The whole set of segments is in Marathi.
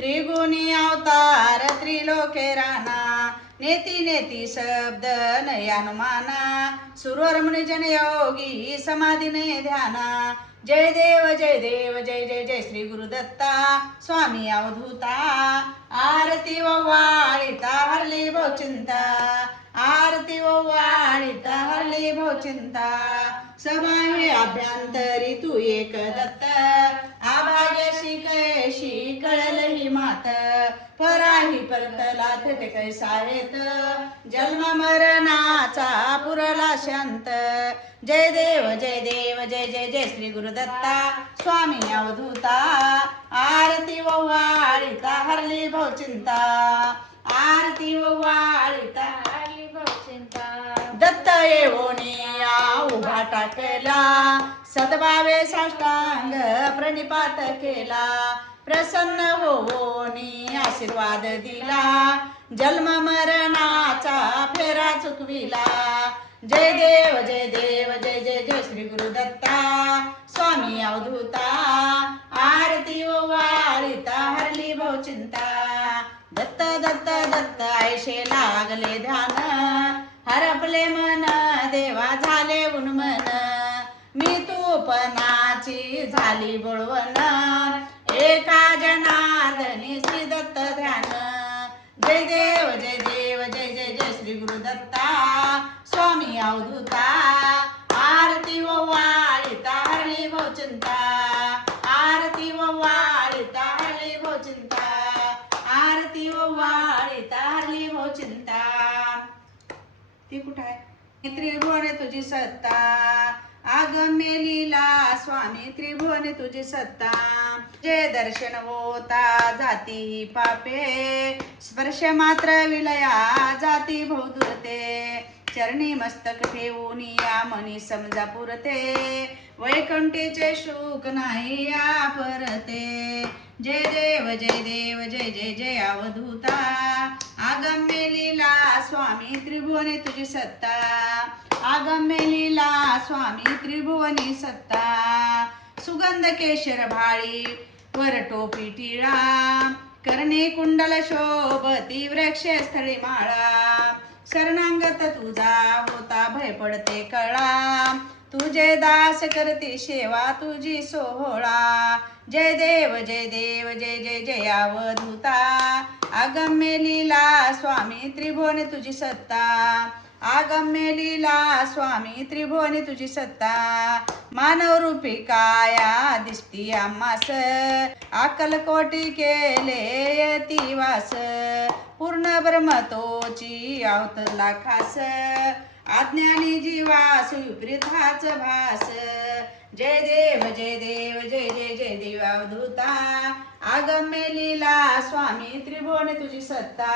त्रिगुणी अवतार त्रिलोके राणा नेती नेती शब्द नयानुमाना सुरवर मुनिजन योगी समाधीने ध्याना जय देव जय देव जय जय जय श्री गुरुदत्ता स्वामी अवधूता आरती वाळीता हरली भवचिंता आरती वाळीता हरली भवचिंता सभा हे अभ्यंतरी तू एक दत्त आभाग्याशी कैशी कळल ही मात पराही परतला थे कैसा येत जन्म मरणाचा पुरला शांत जय देव जय देव जय जय जय श्री गुरुदत्ता स्वामी अवधूता आरती वाळीता हरली भवचिंता आरती वाळीता हरली भवचिंता दत्त येवोनी उभा टाकला सद्भावे साष्टांग प्रणिपात केला प्रसन्न होऊनी आशीर्वाद दिला जन्म मरणाचा फेरा चुकविला जय देव जय देव जय जय जय श्री गुरुदत्ता स्वामी अवधूता आरती वाळीता हरली भवचिंता दत्त दत्त दत्त ऐशे लागले ध्यान हरपले मन देवा झाले उन्मन मी तूपनाची झाली बोळवण एका जनार्दनी श्री दत्त ध्यान जय देव जय देव जय जय जय श्री गुरुदत्ता स्वामी अवधूता आरती वाळीता हरली भवचिंता आरती वाळीता हरली भवचिंता आरती वाळीता हरली भवचिंता ती कुठं आहे त्रिभुवने तुझी सत्ता आगम्य लीला स्वामी त्रिभुवने तुझी सत्ता जे दर्शन होता जाती पापे स्पर्श मात्र विलया जाती बहुदुरते चरणी मस्तक ठेवून या मनी समजा पुरते वैकुंठीचे सुख नाही या परते जय देव जय देव जय जय जय अवधूता आगम्य लीला स्वामी त्रिभुवने तुझी सत्ता आगम्य लीला स्वामी त्रिभुवनी सत्ता सुगंध केशर भाळी वर टोपी टिळा कर्णे कुंडल शोभती वृक्ष स्थळी माळा शरणांगत तुझा होता भय पडते कळा तुझे दास करते सेवा तुझी सोहळा जय देव जय देव जय जय जय अवधूता आगम्य लीला स्वामी त्रिभुवने तुझी सत्ता आगम्य लीला स्वामी त्रिभुवने तुझी सत्ता मानव रूपी काया दिसती आम्हास अक्कलकोटी केले ती वास पूर्ण ब्रह्मतोची अवतरला खास अज्ञानी जीवास विपरीताच भास जय देव जय देव जय जय जय देव अवधूता आगम्य लीला स्वामी त्रिभुवने तुझी सत्ता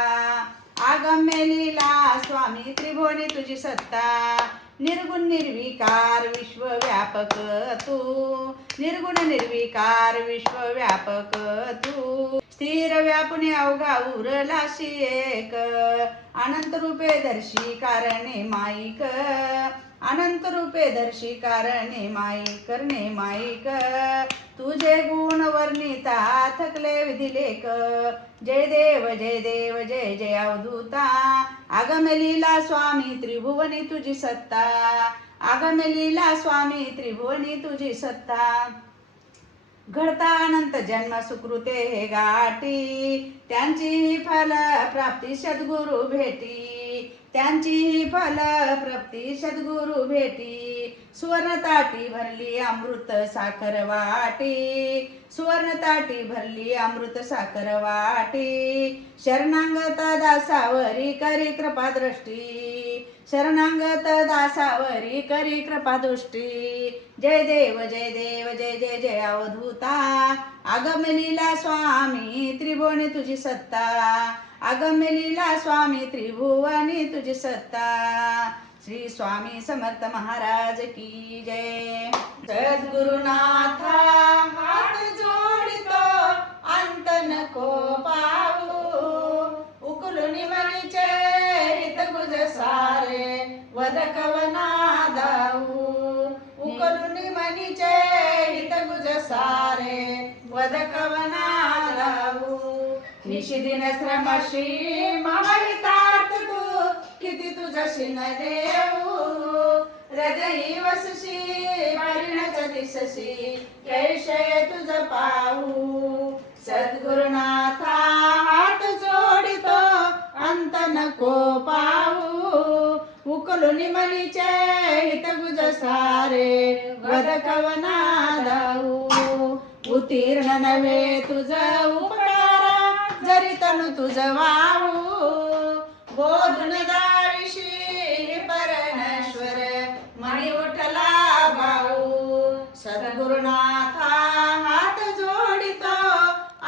आगम्य लीला स्वामी त्रिभुवने तुझी सत्ता निर्गुण निर्विकार विश्वव्यापक तू निर्गुण निर्विकार विश्वव्यापक तू स्थिर व्यापुने अवघा उरलाशी एक अनंत रूपे दर्शी कारणे माईक अनंत रूपे दर्शी कारणे माईक करणे माईक तुझे गुण वर्णिता थकले विधिलेख जय देव जय देव जय जय अवधूता आगम्य लीला स्वामी त्रिभुवनी तुझी सत्ता आगम्य लीला स्वामी त्रिभुवनी तुझी सत्ता घडता अनंत जन्म सुकृते हे गाठी त्यांची फल प्राप्ती सद्गुरु भेटी त्यांची फल प्राप्ती सद्गुरु भेटी सुवर्ण ताटी भरली अमृत साखर वाटी सुवर्ण ताटी भरली अमृत साखर वाटी शरणांगत दासावरी करी कृपा दृष्टी शरणांगत दासावरी करी कृपा दृष्टी जय देव जय देव जय जय जय अवधूता आगम्य लीला स्वामी त्रिभुवनी तुझी सत्ता आगम्य लीला स्वामी त्रिभुवनी तुझी सत्ता श्री स्वामी समर्थ महाराज की जय सद्गुरुनाथा हात जोडितो अंत नको पाहू उकलुनी मनीचे हित गुज सारे वद कवना दाऊ उकलुनी मनीचे हित गुज सारे वद कवना दाऊ निशिदिन श्रमशी मम हितात तू किती तुझशी न देऊ हृदयी वसशी परिणच दिसशी कैशय तुझ पाहू सद्गुरुनाथा हात जोडितो अंत नको पाहू उकलुनी मनीचे हित गुज सारे वद कवना दाऊ उत्तीर्ण नव्हे तुझ उपकार जरी तनु तुझ वाहू बोधुन दाविशी परमेश्वर मणी उठला भाऊ सद्गुरुनाथा हात जोडितो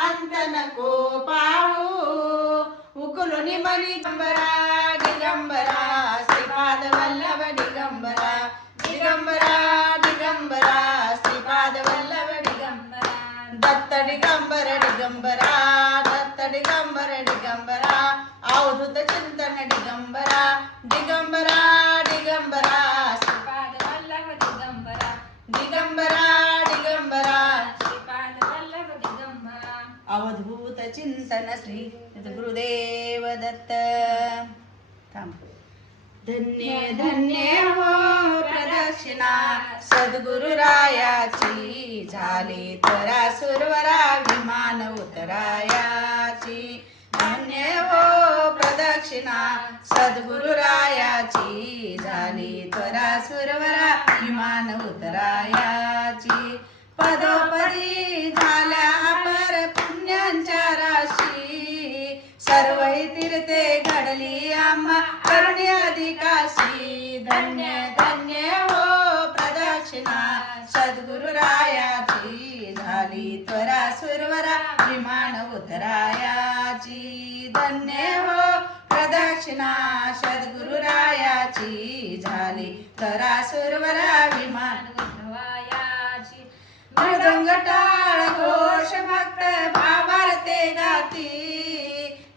अंत नको पाहू उकलुनी मनी दिगंबरा दिगंबरा श्रीपाद वल्लभ दिगंबरा दिगंबरा दिगंबरा श्रीपाद वल्लभ दिगंबरा दत्त दिगंबर दिगंबरा दत्त दिगंबर दिगंबरा अवधूत चिंतन दिगंबरा दिगंबरा दिगंबरा श्रीपाद वल्लभ दिगंबरा दिगंबरा दिगंबरा श्रीपाद वल्लभ दिगंबरा अवधूत चिंतन श्री गुरुदेव दत्त. थांब. धन्य धन्य हो प्रदक्षिणा सद्गुरुरायाची झाली तरा सुरवरा विमान उतरायाची धन्य हो प्रदक्षिणा सद्गुरुरायाची झाली तरा सुरवरा विमान उतरायाची पदोपदी झाल्या अपर पुण्यांच्या राशी सर्व तीर्थे घडली आम्हा करुणी अधिकाशी धन्य धन्य हो प्रदक्षिणा सद्गुरुरायाची झाली त्वरा सुरवरा विमान उतरायाची धन्य हो प्रदक्षिणा सद्गुरुरायाची झाली त्वरा सुरवरा विमान उतरायाची मृदंग टाळ घोष भक्त भावार्थे गाती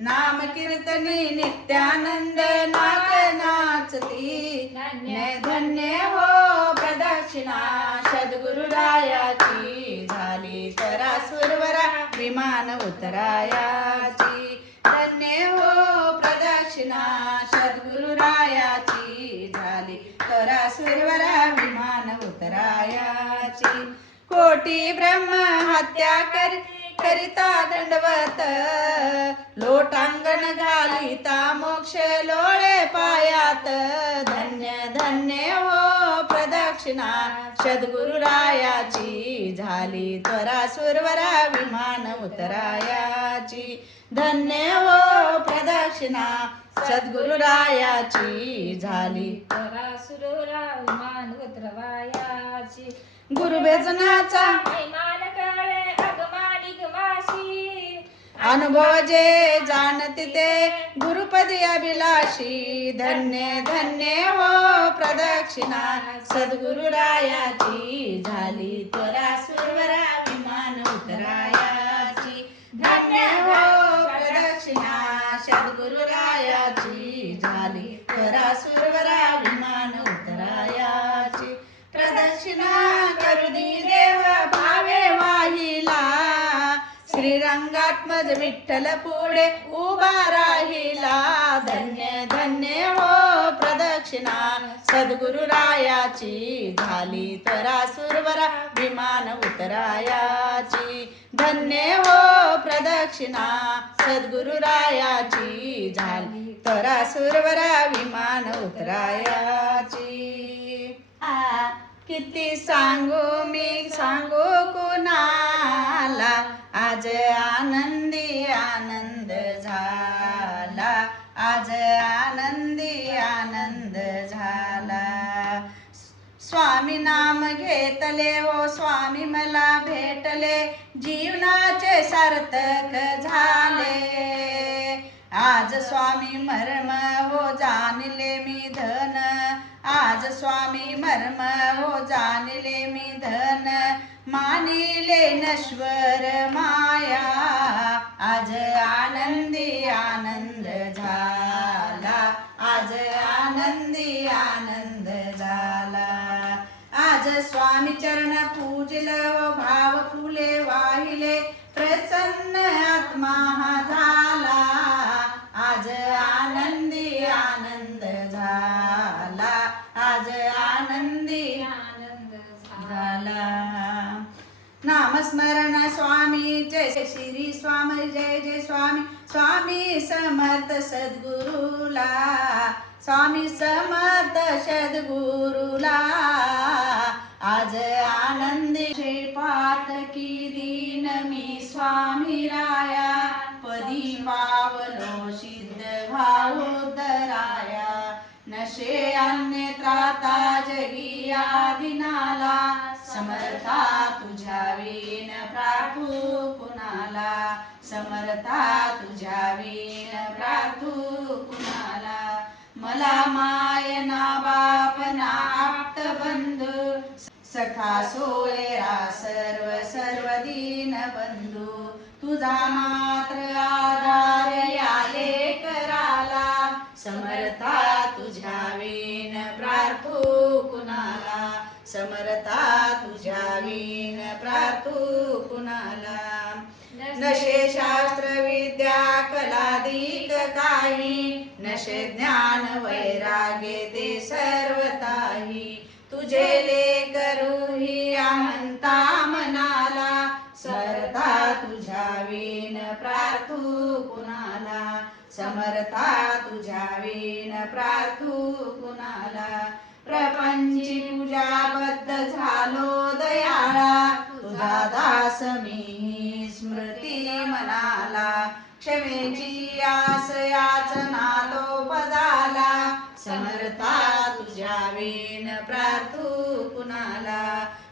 नाम कीर्तनी नित्यानंद नाच नाचती धन्य धन्य हो प्रदक्षिणा सद्गुरुरायाची झाली तरा सुरवरा विमान उतरायाची धन्य हो प्रदक्षिणा सद्गुरुरायाची झाली तरा सुरवरा विमान उतरायाची कोटी ब्रह्म हत्या करिता दंडवत लोटांगण घालिता मोक्ष लोळे पायात धन्य धन्य हो प्रदक्षिणा सद्गुरुरायाची झाली त्वरा सुरवरा विमान उतरायाची धन्य हो प्रदक्षिणा सद्गुरुरायाची झाली त्वरा सुरवरा विमान उतरायाची गुरुबेजनाचा महिमान कळे अगमानिक माशी अनुभव जे जाणते ते गुरुपदी अभिलाषी धन्य धन्य हो प्रदक्षिणा सद्गुरुरायाची झाली त्वरा सुरवरा विमान उतरायाची धन्य हो प्रदक्षिणा सद्गुरुरायाची झाली त्वरा सुरवरा विमान उतरायाची प्रदक्षिणा करुदी देव भावे वाहिला श्रीरंगात्मज विठ्ठल पुढे उभा राहिला धन्य धन्य हो प्रदक्षिणा सद्गुरुरायाची झाली त्वरा सुरवरा विमान उतरायाची धन्य हो प्रदक्षिणा सद्गुरुरायाची झाली त्वरा सुरवरा विमान उतरायाची किती सांगू मी सांगू कुणाला आज आनंदी आनंद झाला आज आनंदी आनंद झाला स्वामी नाम घेतले हो स्वामी मला भेटले जीवनाचे सार्थक झाले आज स्वामी मर्म हो जाणले मी धन आज स्वामी मर्म हो जाणले मी धन मानिले नश्वर माया आज आनंदी आनंद झाला आज आनंदी आनंद झाला आज स्वामी चरण पूजल व भाव फुले वाहिले प्रसन्न आत्मा झाला श्री स्वामी जय जय स्वामी स्वामी समर्थ सद्गुरुला स्वामी समर्थ सद्गुरुला आज आनंदी पाठ की दीन मी स्वामी राया पदी पावलो सिद्ध भावोदराया नशे अन्यत्राता जगी आदिनाला समर्था तुझ्या वीण प्रार्थू कुणाला समर्था तुझ्या वीण प्रार्थू कुणाला मला मायना बापना आप्त बंधू सखा सोयरा सर्व दीन बंधू तुझा मात्र आधार याले कराला समर्था तुझ्या वीण प्रार्थू कुणाला समर्था तुझ्या वीण प्रार्थू कुणाला नशे शास्त्र विद्या कलादिक काही नशे ज्ञान वैराग्य ते सर्वताही तुझे लेकरू ही अनंता मनाला समर्था तुझ्या वीण प्रार्थू कुणाला समर्था तुझ्या वीण प्रार्थू कुणाला प्रपंची पूजाबद्ध झालो दयाळा तुझा दास मी स्मृती मनाला क्षमेची आस याचना तो पदाला समर्था तुझ्या वीण प्रार्थू कुणाला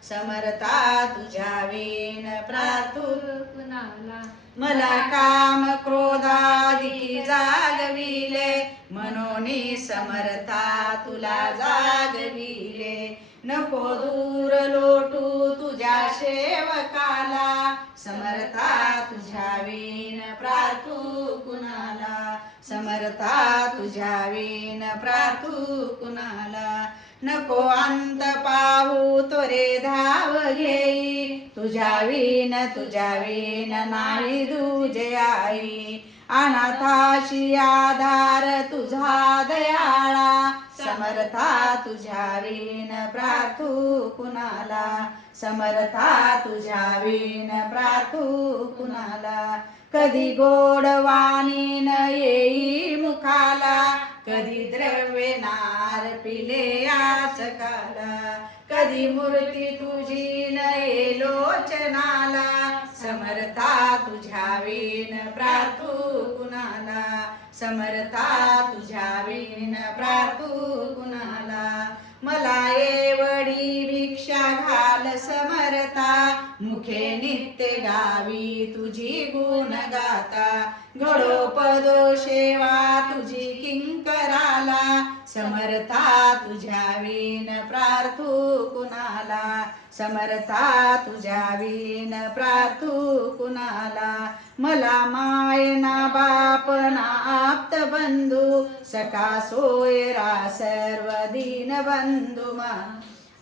समर्था तुझ्या वीण प्रार्थू कुणाला मला काम क्रोधादी जागविले मनोनी समर्था तुला जागविले नको दूर लोटू तुझ्या सेवकाला समर्था तुझ्या वीण प्रार्थू कुणाला समर्था तुझ्या वीण प्रार्थू कुणाला नको अंत पाहू तोरे धाव घेई तुझ्या वीण नाही दुजे आई अनाथाशी आधार तुझा दयाळा समर्था तुझ्या वीण प्रार्थू कुणाला समर्था तुझ्या वीण प्रार्थू कुणाला कधी गोडवाणी न येई मुखाला कधी द्रव्य नार पिले याचकाला कधी मूर्ती तुझी न ये लोचनाला समर्था तुझ्या वीण प्रार्थू कुणाला समर्था तुझ्या वीण प्रार्थू कुणाला मला एवढी भिक्षा घाल समर्था मुखे नित्य गावी तुझी गुण गाता घडो पदो सेवा तुझी किंकराला समर्था तुझ्या वीण प्रार्थू कुणाला समर्था तुझ्या वीण प्रार्थू कुणाला मला मायना बापना आप्त बंधू सखा सोयरा सर्व दीन बंधू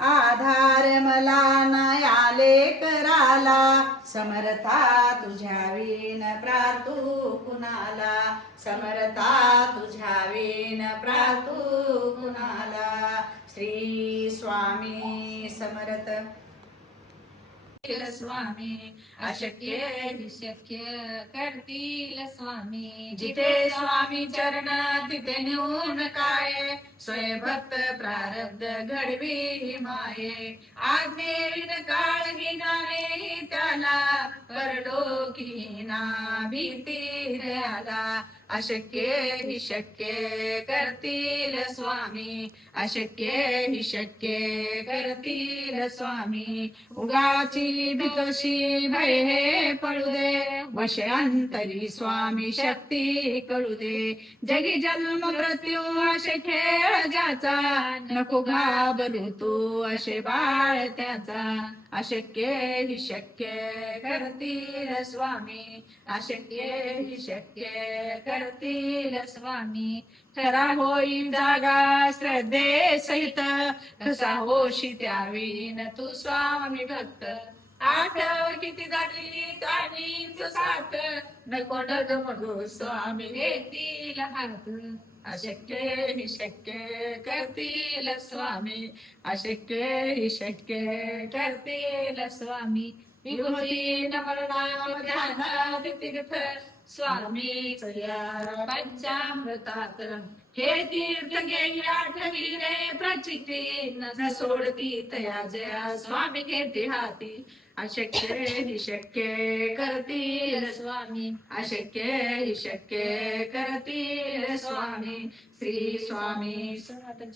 आधार मला नयाले कराला समर्था तुझ्या वीण प्रार्थू कुणाला समर्था तुझ्या वीण प्रार्थू कुणाला श्री स्वामी समर्थ स्वामी अशक्य ही शक्य करतील स्वामी जिथे स्वामी चरण तिथे नेऊन काय स्वयंभक्त प्रारब्ध घडवी माये आज्ञेविन काळ घेणारे त्याला परलोकी ना भीती आला अशक्य ही शक्य करतील स्वामी अशक्य ही शक्य करतील स्वामी उगाची बिकशी भय हे पडू दे वशंतरी स्वामी शक्ती कळू दे जगी जन्म मृत्यू असे खेळ ज्याचा नको घाबरू तू असे बाळ त्याचा अशक्य ही शक्य करतील स्वामी अशक्य ही शक्य करतील स्वामी खरा होईल जागा श्रद्धे सहित कसा होशी त्यावीन तू स्वामी भक्त आठव किती दाटली काहीच साथ नको डगमगू स्वामी घेतील हात अशक्य ही शक्य करतील स्वामी अशक्य ही शक्य करतील स्वामी विभूती नमनाम ध्यानात तीर्थ स्वामीच या पंचामृतात हे तीर्थ घेई आठवी रे प्रचिती न सोडती तया जया स्वामी घेते हाती अशक्य हि शक्य करतील स्वामी अशक्य हि शक्य करतील स्वामी श्री स्वामी सनातन